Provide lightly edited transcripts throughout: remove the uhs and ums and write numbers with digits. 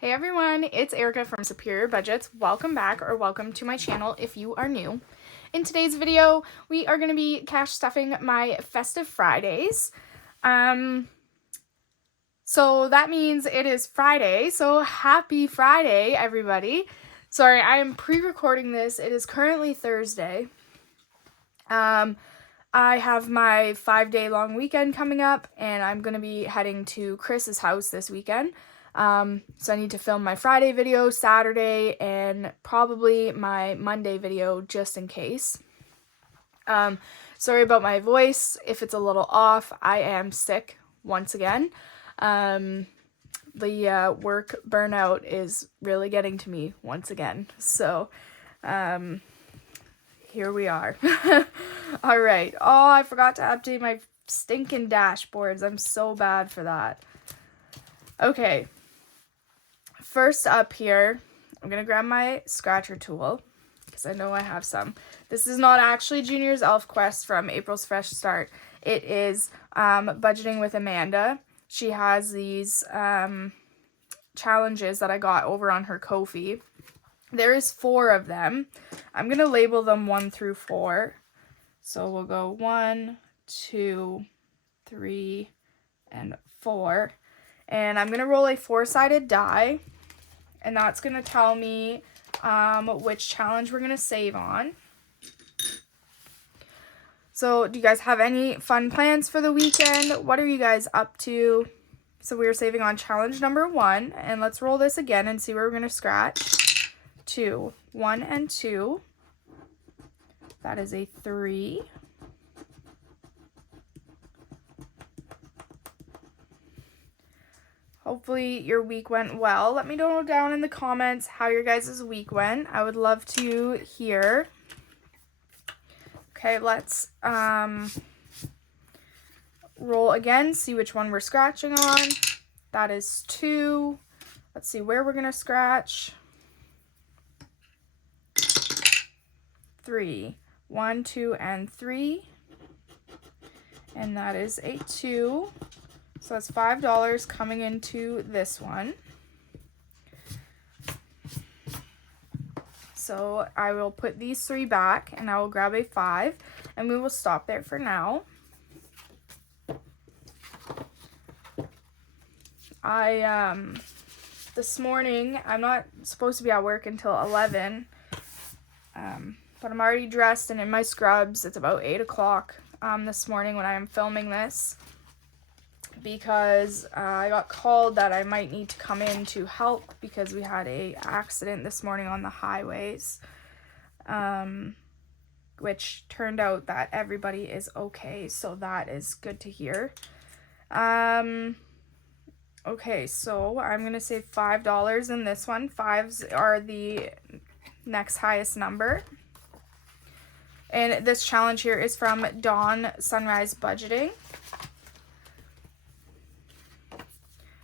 Hey everyone, it's Erica from Superior Budgets. Welcome back, or welcome to my channel if you are new. In today's video, we are going to be cash stuffing my Festive Fridays. So that means it is Friday, so happy Friday, everybody. Sorry, I am pre-recording this. It is currently Thursday. I have my 5-day long weekend coming up, and I'm going to be heading to Chris's house this weekend. So I need to film my Friday video, Saturday, and probably my Monday video just in case. Sorry about my voice if it's a little off. I am sick once again. The work burnout is really getting to me once again. So, here we are. All right. Oh, I forgot to update my stinking dashboards. I'm so bad for that. Okay. First up here, I'm going to grab my scratcher tool because I know I have some. This is not actually Junior's Elf Quest from April's Fresh Start. It is Budgeting with Amanda. She has these challenges that I got over on her Ko-fi. There is 4 of them. I'm going to label them 1 through 4. So we'll go 1, 2, 3, and 4. And I'm going to roll a 4-sided die. And that's going to tell me which challenge we're going to save on. So do you guys have any fun plans for the weekend? What are you guys up to? So we're saving on challenge number 1. And let's roll this again and see where we're going to scratch. 2. 1 and 2. That is a 3. Hopefully your week went well. Let me know down in the comments how your guys' week went. I would love to hear. Okay, let's roll again, see which one we're scratching on. That is 2. Let's see where we're going to scratch. 3. 1, 2, and 3. And that is a 2. So that's $5 coming into this one. So I will put these 3 back and I will grab a 5 and we will stop there for now. This morning, I'm not supposed to be at work until 11, but I'm already dressed and in my scrubs. It's about 8 o'clock this morning when I am filming this, because I got called that I might need to come in to help because we had a accident this morning on the highways, which turned out that everybody is okay, so that is good to hear. Okay, so I'm going to save $5 in this one. 5s are the next highest number. And this challenge here is from Dawn Sunrise Budgeting.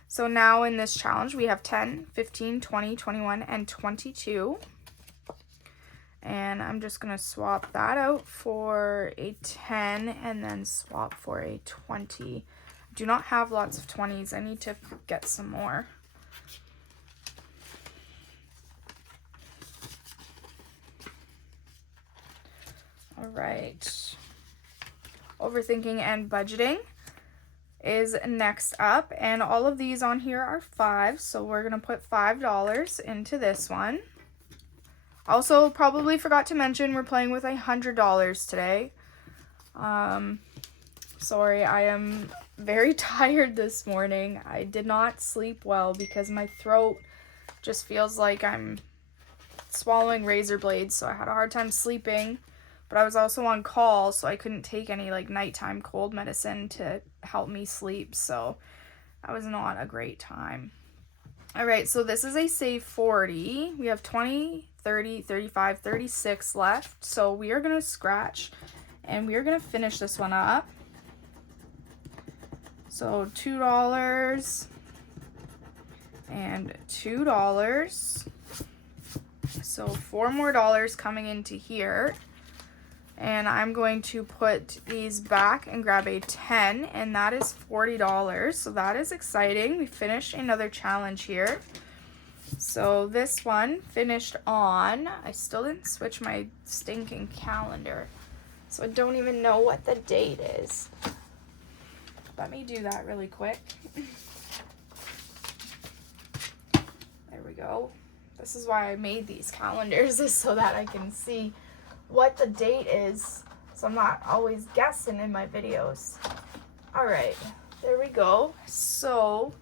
So now in this challenge, we have 10, 15, 20, 21, and 22. And I'm just going to swap that out for a 10 and then swap for a 20. I do not have lots of 20s. I need to get some more. All right. Overthinking and budgeting is next up, and all of these on here are 5, so we're gonna put $5 into this one. Also, probably forgot to mention we're playing with $100 today. Sorry, I am very tired this morning. I did not sleep well because my throat just feels like I'm swallowing razor blades, so I had a hard time sleeping. But I was also on call, so I couldn't take any nighttime cold medicine to help me sleep. So that was not a great time. All right, so this is a save 40. We have 20, 30, 35, 36 left. So we are going to scratch and we are going to finish this one up. So $2 and $2. So $4 more coming into here. And I'm going to put these back and grab a 10, and that is $40. So that is exciting. We finished another challenge here. So this one finished on, I still didn't switch my stinking calendar, so I don't even know what the date is. Let me do that really quick. There we go. This is why I made these calendars, is so that I can see what the date is, so I'm not always guessing in my videos. All right, there we go. So,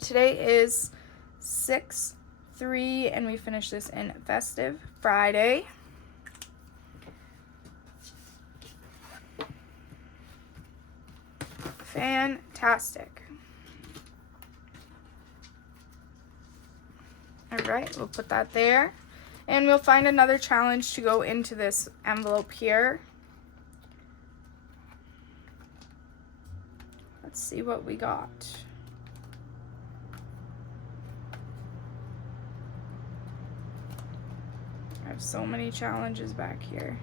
today is 6/3, and we finished this in Festive Friday. Fantastic. All right, we'll put that there. And we'll find another challenge to go into this envelope here. Let's see what we got. I have so many challenges back here.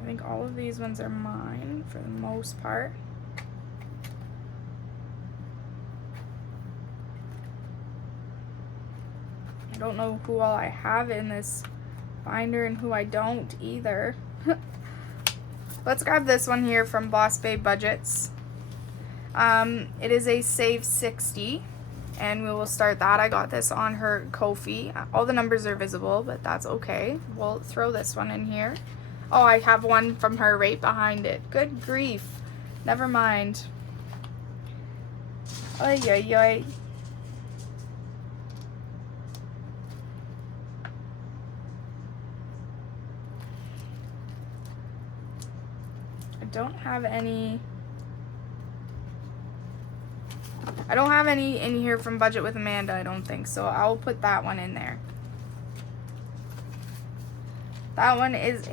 I think all of these ones are mine for the most part. I don't know who all I have in this binder and who I don't either. Let's grab this one here from Boss Babe Budgets. It is a save 60, and we will start that. I got this on her Ko-fi. All the numbers are visible, but that's okay. We'll throw this one in here. Oh, I have one from her right behind it. Good grief. Never mind. Oy, oy, oy. I don't have any in here from Budget with Amanda, I don't think, so I'll put that one in there. That one is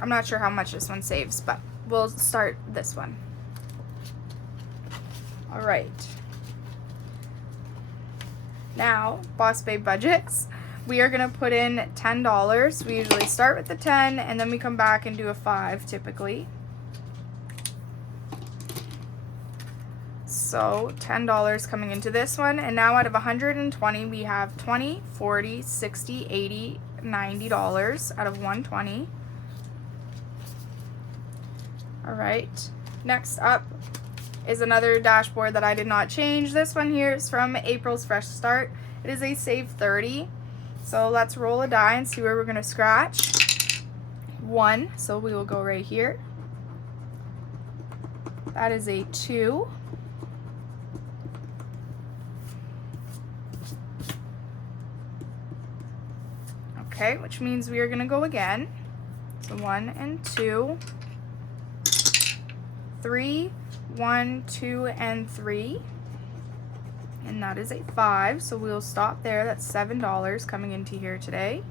I'm not sure how much this one saves, but we'll start this one. All right. Now, Boss Babe Budgets, we are gonna put in $10. We usually start with the 10 and then we come back and do a 5 typically. So $10 coming into this one, and now out of 120 we have 20, 40, 60, 80, $90 out of 120. All right, next up is another dashboard that I did not change. This one here is from April's Fresh Start. It is a save 30. So let's roll a die and see where we're gonna scratch. 1, so we will go right here. That is a 2. Okay, which means we are gonna go again. So 1 and 2, 3, 1, 2, and 3. And that is a 5, so we'll stop there. That's $7 coming into here today.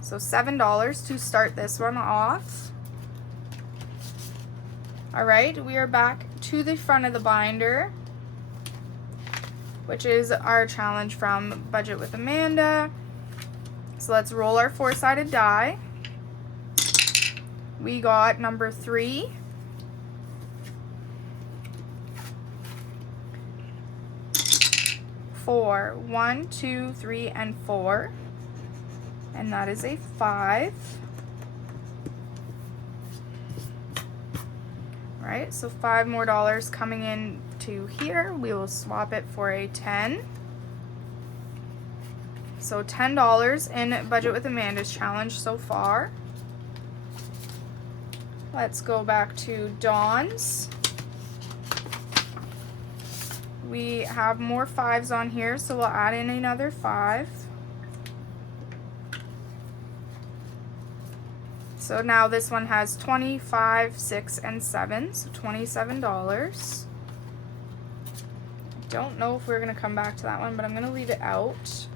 So $7 to start this one off. All right, we are back to the front of the binder, which is our challenge from Budget with Amanda. So let's roll our 4-sided die. We got number 3. Four. 1, 2, 3, and 4. And that is a 5. All right, so $5 more coming in to here. We will swap it for a 10. So $10 in Budget with Amanda's challenge so far. Let's go back to Dawn's. We have more 5s on here, so we'll add in another 5. So now this one has 20, 5, 6, and 7, so $27. Don't know if we're gonna come back to that one, but I'm gonna leave it out.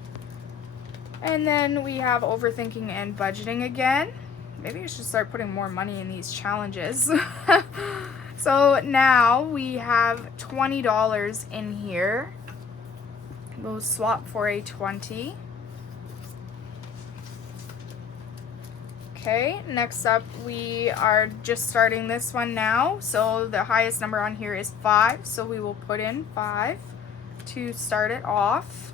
And then we have Overthinking and Budgeting again. Maybe I should start putting more money in these challenges. So now we have $20 in here. We'll swap for a 20. Okay, next up we are just starting this one now. So the highest number on here is 5. So we will put in 5 to start it off.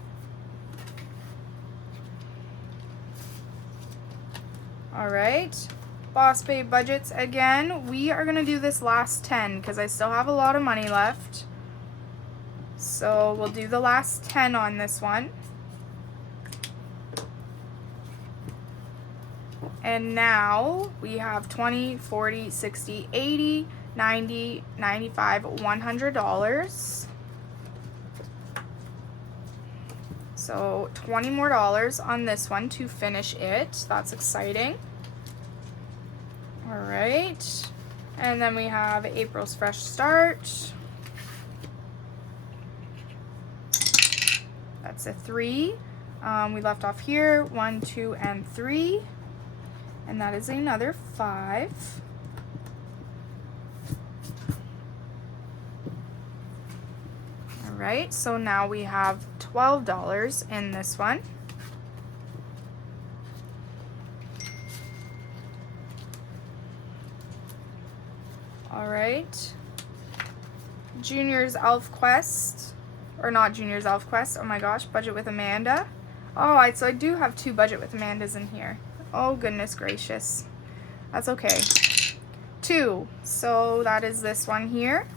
All right, Boss Babe budgets again. We are gonna do this last 10 because I still have a lot of money left. So we'll do the last 10 on this one. And now we have 20, 40, 60, 80, 90, 95, $100. So $20 more on this one to finish it. That's exciting. All right. And then we have April's Fresh Start. That's a 3. We left off here 1, 2, and 3. And that is another 5. All right, so now we have $12 in this one. All right, Junior's Elf Quest, or not Junior's Elf Quest, oh my gosh, Budget with Amanda. Oh, so I do have 2 Budget with Amandas in here. Oh, goodness gracious. That's okay. 2, so that is this one here.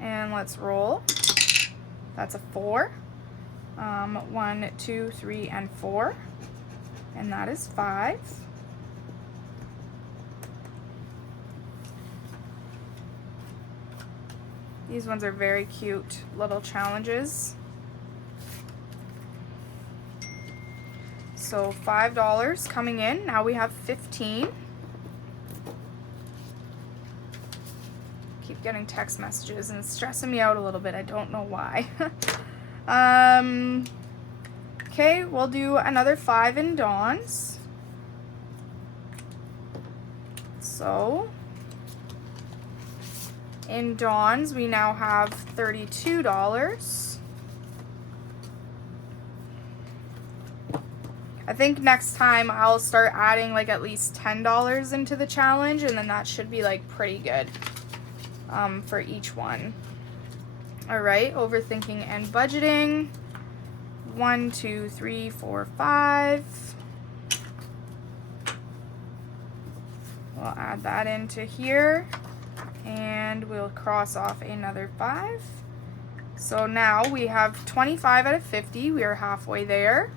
And let's roll. That's a 4. 1, 2, 3, and 4. And that is 5. These ones are very cute little challenges. So $5 coming in. Now we have 15. Keep getting text messages and it's stressing me out a little bit. I don't know why. Okay, we'll do another 5 in Dawn's. So in Dawn's we now have $32. I think next time I'll start adding like at least $10 into the challenge, and then that should be like pretty good for each one. All right, overthinking and budgeting. 1, 2, 3, 4, 5. We'll add that into here and we'll cross off another 5. So now we have 25 out of 50. We are halfway there.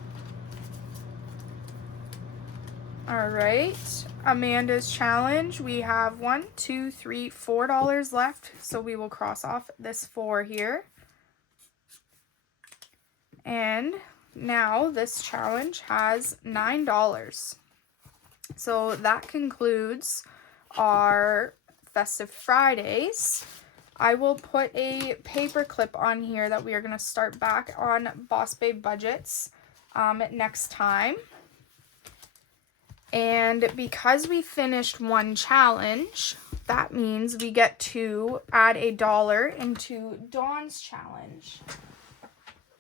All right, Amanda's challenge. We have $1, 2, 3, $4 left. So we will cross off this 4 here. And now this challenge has $9. So that concludes our Festive Fridays. I will put a paper clip on here that we are going to start back on Boss Babe budgets next time. And because we finished one challenge, that means we get to add $1 into Dawn's challenge,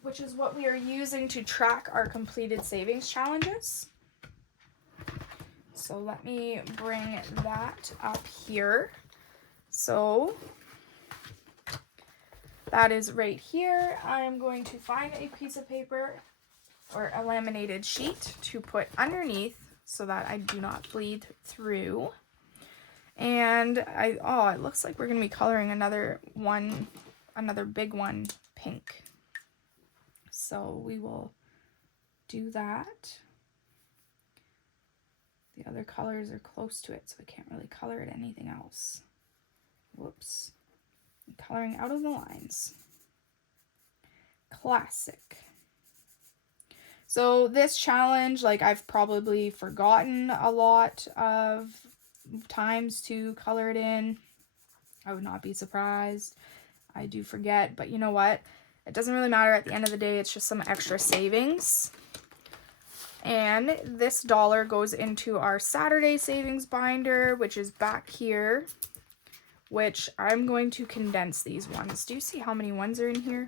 which is what we are using to track our completed savings challenges. So let me bring that up here. So that is right here. I'm going to find a piece of paper or a laminated sheet to put underneath so that I do not bleed through. And it looks like we're going to be coloring another big one pink. So we will do that. The other colors are close to it, so I can't really color it anything else. Whoops. I'm coloring out of the lines. Classic. So this challenge, like, I've probably forgotten a lot of times to color it in. I would not be surprised. I do forget, but you know what? It doesn't really matter at the end of the day. It's just some extra savings. And this dollar goes into our Saturday savings binder, which is back here, which I'm going to condense these ones. Do you see how many ones are in here?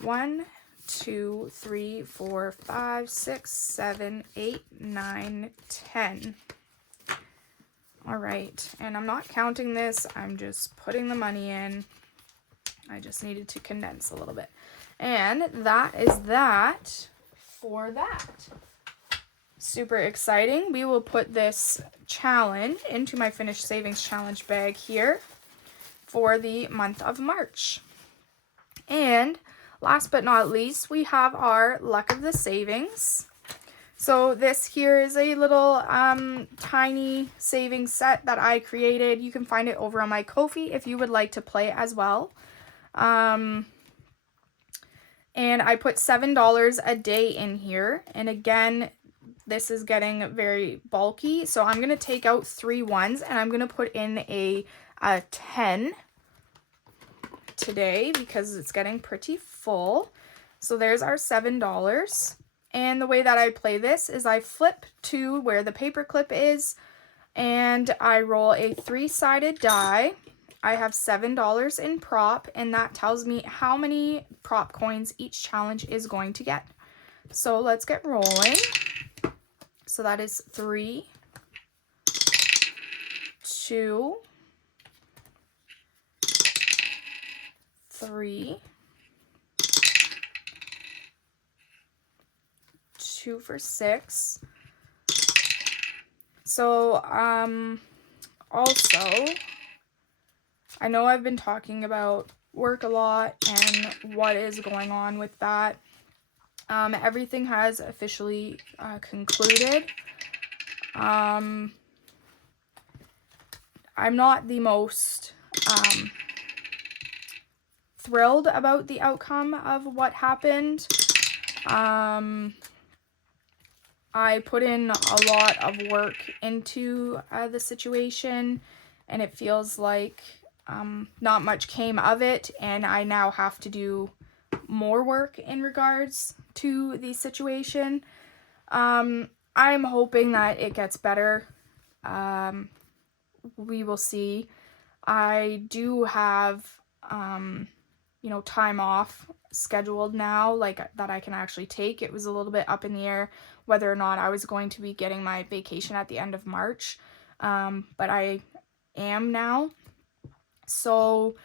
1, 2, 3, 4, 5, 6, 7, 8, 9, 10. All right, and I'm not counting this, I'm just putting the money in. I just needed to condense a little bit. And that is that for that. Super exciting. We will put this challenge into my Finished Savings Challenge bag here for the month of March. And last but not least, we have our Luck of the Savings. So this here is a little tiny savings set that I created. You can find it over on my Ko-fi if you would like to play as well. And I put $7 a day in here. And again, this is getting very bulky. So I'm going to take out 3 ones and I'm going to put in a 10 today because it's getting pretty full. So there's our $7. And the way that I play this is I flip to where the paper clip is and I roll a 3-sided die. I have $7 in prop and that tells me how many prop coins each challenge is going to get. So let's get rolling. So that is 3, 2, 3, 2 for 6. So, also, I know I've been talking about work a lot and what is going on with that. Everything has officially concluded. I'm not the most thrilled about the outcome of what happened. I put in a lot of work into the situation, and it feels like not much came of it, and I now have to do more work in regards to the situation. I'm hoping that it gets better. We will see. I do have, time off scheduled now, like that I can actually take. It was a little bit up in the air whether or not I was going to be getting my vacation at the end of March, but I am now. So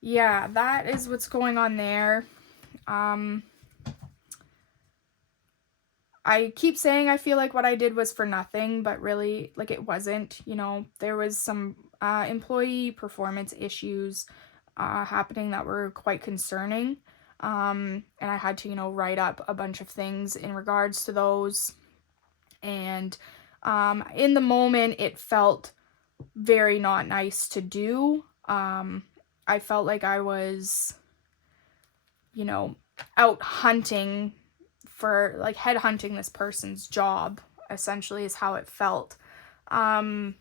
yeah, that is what's going on there. I keep saying I feel like what I did was for nothing, but really, like, it wasn't. There was some employee performance issues happening that were quite concerning. And I had to, write up a bunch of things in regards to those. And in the moment, it felt very not nice to do. I felt like I was, out hunting for, like, headhunting this person's job, essentially, is how it felt. But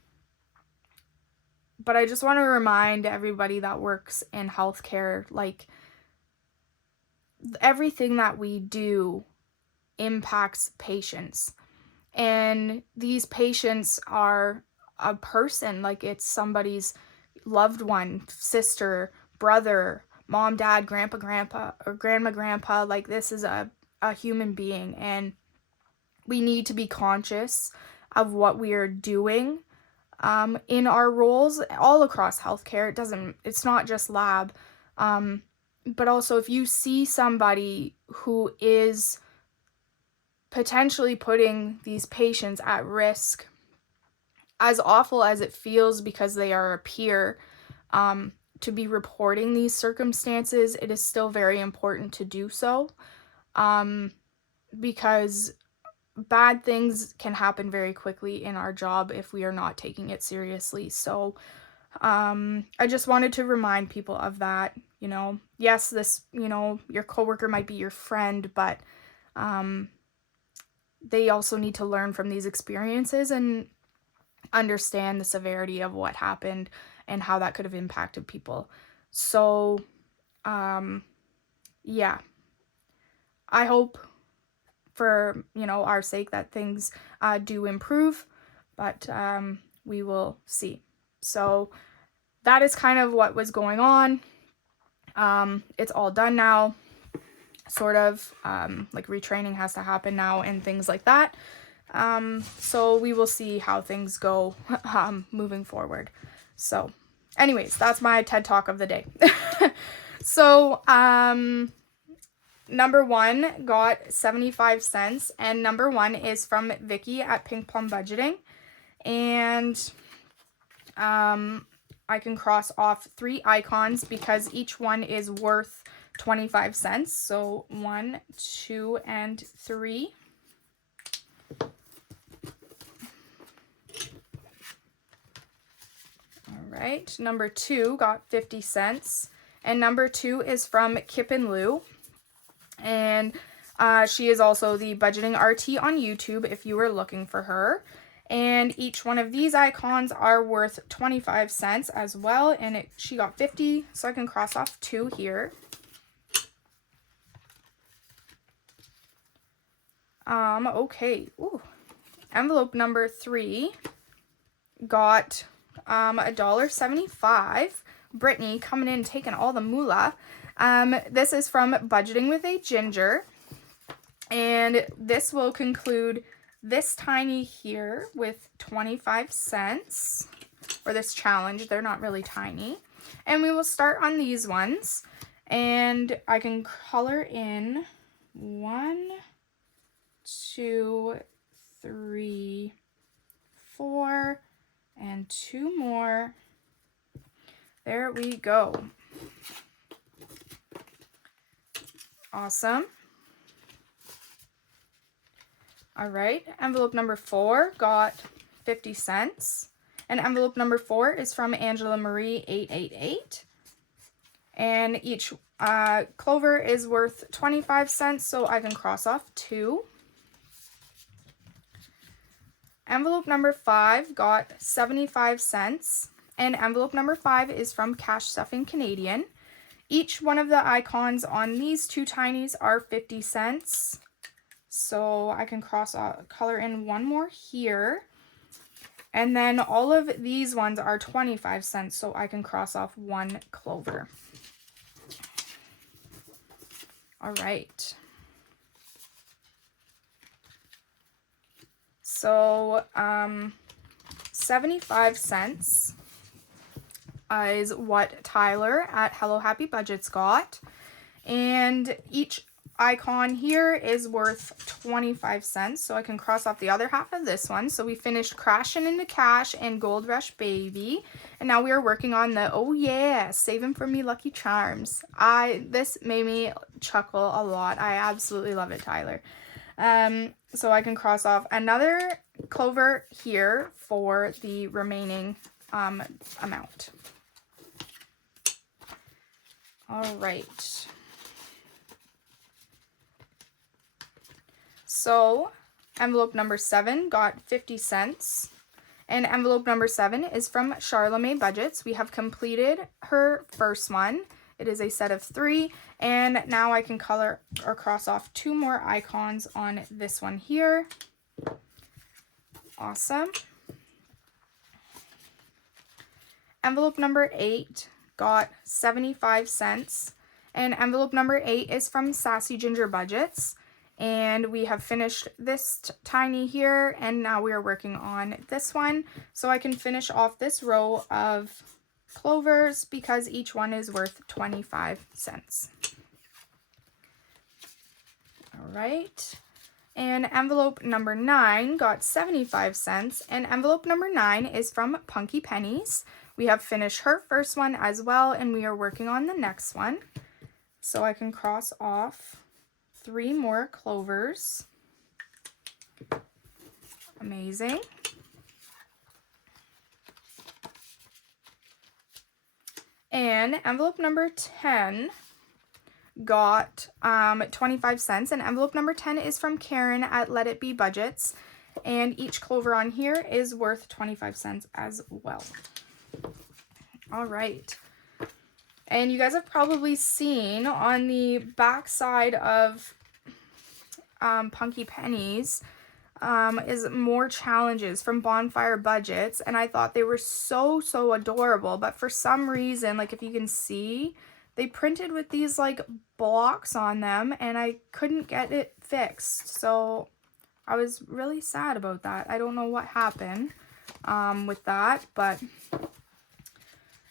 I just want to remind everybody that works in healthcare, like, everything that we do impacts patients. And these patients are a person, like, it's somebody's loved one, sister, brother, mom, dad, grandpa, or grandma. Like, this is a human being, and we need to be conscious of what we are doing in our roles all across healthcare. It's not just lab, but also if you see somebody who is potentially putting these patients at risk, as awful as it feels because they are a peer, to be reporting these circumstances, it is still very important to do so, because bad things can happen very quickly in our job if we are not taking it seriously. So I just wanted to remind people of that. Yes, this, your coworker might be your friend, but they also need to learn from these experiences and understand the severity of what happened and how that could have impacted people. So, yeah, I hope for, our sake that things do improve, but we will see. So that is kind of what was going on. It's all done now. sort of, like retraining has to happen now and things like that. So we will see how things go moving forward. So anyways, that's my TED Talk of the day. So number one got 75 cents, and number one is from Vicky at Pink Plum Budgeting. And I can cross off 3 icons because each one is worth 25 cents. So 1, 2, and 3. All right, number 2 got 50 cents. And number 2 is from Kip and Lou. And she is also the budgeting RT on YouTube if you were looking for her. And each one of these icons are worth 25 cents as well. And she got 50, so I can cross off 2 here. Okay. Ooh. Envelope number 3 got $1.75. Brittany coming in taking all the moolah. This is from Budgeting with a Ginger, and this will conclude this tiny here with 25 cents, or this challenge. They're not really tiny. And we will start on these ones, and I can color in 1, 2, 3, 4, and 2 more. There we go. Awesome. All right, envelope number 4 got 50 cents. And envelope number 4 is from Angela Marie 888. And each clover is worth 25 cents, so I can cross off 2. Envelope number 5 got 75 cents. And envelope number 5 is from Cash Stuffing Canadian. Each one of the icons on these 2 tinies are 50 cents. So I can color in 1 more here. And then all of these ones are 25 cents, so I can cross off 1 clover. All right. So 75 cents is what Tyler at Hello Happy Budgets got. And each icon here is worth 25 cents, so I can cross off the other half of this one. So we finished Crashing into Cash and Gold Rush Baby, and now we are working on the oh yeah, Saving for Me Lucky Charms. This made me chuckle a lot. I absolutely love it, Tyler. So I can cross off another clover here for the remaining amount. All right. So envelope number 7 got 50 cents. And envelope number 7 is from Charlemagne Budgets. We have completed her first one. It is a set of 3. And now I can color or cross off 2 more icons on this one here. Awesome. Envelope number 8 got 75 cents. And envelope number 8 is from Sassy Ginger Budgets. And we have finished this tiny here, and now we are working on this one. So I can finish off this row of clovers because each one is worth 25 cents. All right. And envelope number 9 got 75 cents. And envelope number 9 is from Punky Pennies. We have finished her first one as well, and we are working on the next one. So I can cross off 3 more clovers. Amazing. And envelope number 10 got 25 cents. And envelope number 10 is from Karen at Let It Be Budgets. And each clover on here is worth 25 cents as well. All right. And you guys have probably seen on the back side of Punky Pennies is more challenges from Bonfire Budgets, and I thought they were so adorable, but for some reason, like if you can see, they printed with these like blocks on them, and I couldn't get it fixed. So I was really sad about that. I don't know what happened with that, but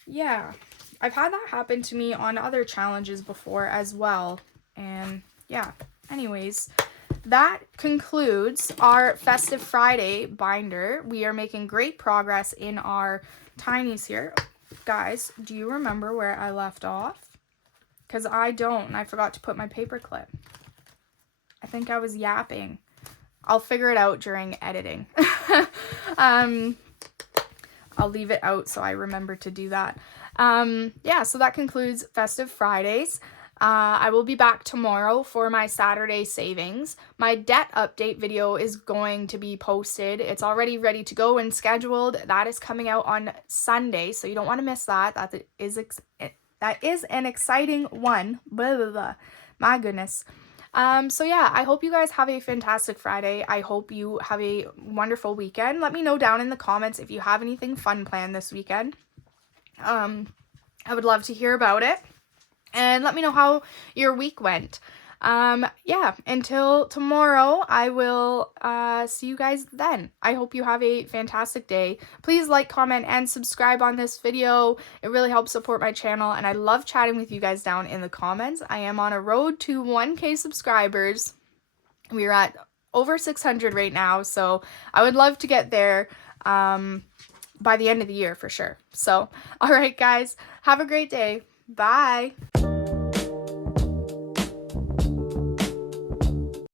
yeah, I've had that happen to me on other challenges before as well. And yeah, anyways, that concludes our Festive Friday binder. We are making great progress in our tinies here. Guys, do you remember where I left off? Because I don't, and I forgot to put my paper clip. I think I was yapping. I'll figure it out during editing. I'll leave it out so I remember to do that. Yeah, so that concludes Festive Fridays. I will be back tomorrow for my Saturday savings. My debt update video is going to be posted. It's already ready to go and scheduled. That is coming out on Sunday, so you don't want to miss that. That is an exciting one. Blah, blah, blah. My goodness. So yeah, I hope you guys have a fantastic Friday. I hope you have a wonderful weekend. Let me know down in the comments if you have anything fun planned this weekend. I would love to hear about it. And let me know how your week went. Yeah, until tomorrow, I will see you guys then. I hope you have a fantastic day. Please like, comment, and subscribe on this video. It really helps support my channel, and I love chatting with you guys down in the comments. I am on a road to 1K subscribers. We're at over 600 right now, so I would love to get there by the end of the year for sure. So, all right, guys, have a great day. Bye.